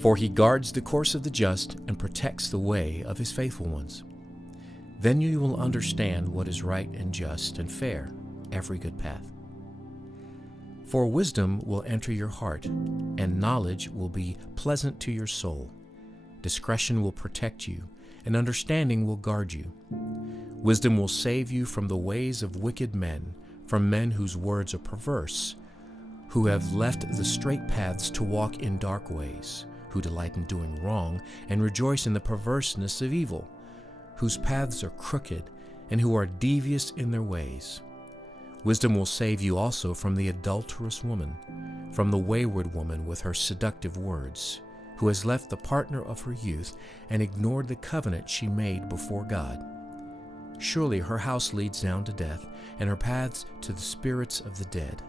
For he guards the course of the just and protects the way of his faithful ones. Then you will understand what is right and just and fair, every good path. For wisdom will enter your heart, and knowledge will be pleasant to your soul. Discretion will protect you, and understanding will guard you. Wisdom will save you from the ways of wicked men, from men whose words are perverse, who have left the straight paths to walk in dark ways, who delight in doing wrong and rejoice in the perverseness of evil, whose paths are crooked and who are devious in their ways. Wisdom will save you also from the adulterous woman, from the wayward woman with her seductive words, who has left the partner of her youth and ignored the covenant she made before God. Surely her house leads down to death, and her paths to the spirits of the dead.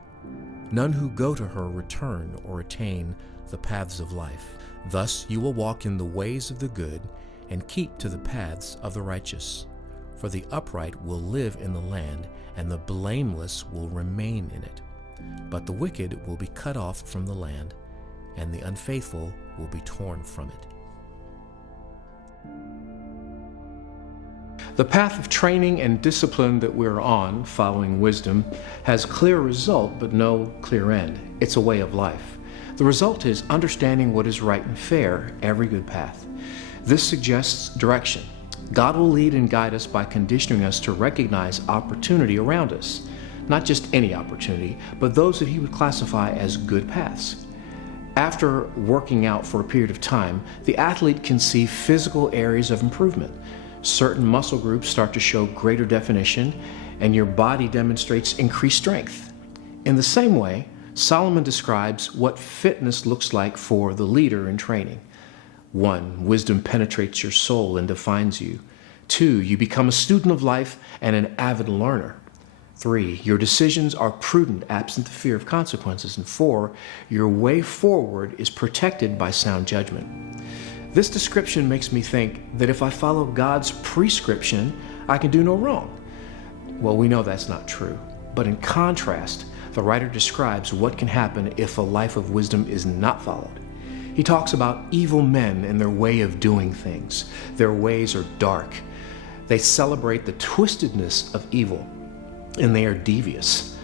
None who go to her return or attain the paths of life. Thus you will walk in the ways of the good and keep to the paths of the righteous. For the upright will live in the land, and the blameless will remain in it. But the wicked will be cut off from the land, and the unfaithful will be torn from it. The path of training and discipline that we're on, following wisdom, has clear result but no clear end. It's a way of life. The result is understanding what is right and fair, every good path. This suggests direction. God will lead and guide us by conditioning us to recognize opportunity around us. Not just any opportunity, but those that He would classify as good paths. After working out for a period of time, the athlete can see physical areas of improvement. Certain muscle groups start to show greater definition, and your body demonstrates increased strength. In the same way, Solomon describes what fitness looks like for the leader in training. 1. Wisdom penetrates your soul and defines you. 2. You become a student of life and an avid learner. 3. Your decisions are prudent, absent the fear of consequences. And 4. Your way forward is protected by sound judgment. This description makes me think that if I follow God's prescription, I can do no wrong. Well, we know that's not true. But in contrast, the writer describes what can happen if a life of wisdom is not followed. He talks about evil men and their way of doing things. Their ways are dark. They celebrate the twistedness of evil, and they are devious.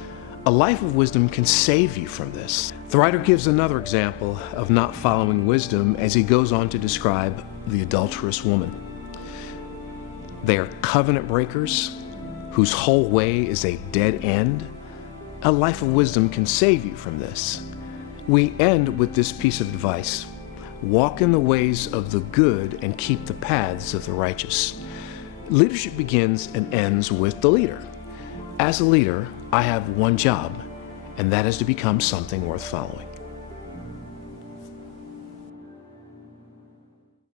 A life of wisdom can save you from this. The writer gives another example of not following wisdom as he goes on to describe the adulterous woman. They are covenant breakers whose whole way is a dead end. A life of wisdom can save you from this. We end with this piece of advice. Walk in the ways of the good and keep the paths of the righteous. Leadership begins and ends with the leader. As a leader, I have one job, and that is to become something worth following.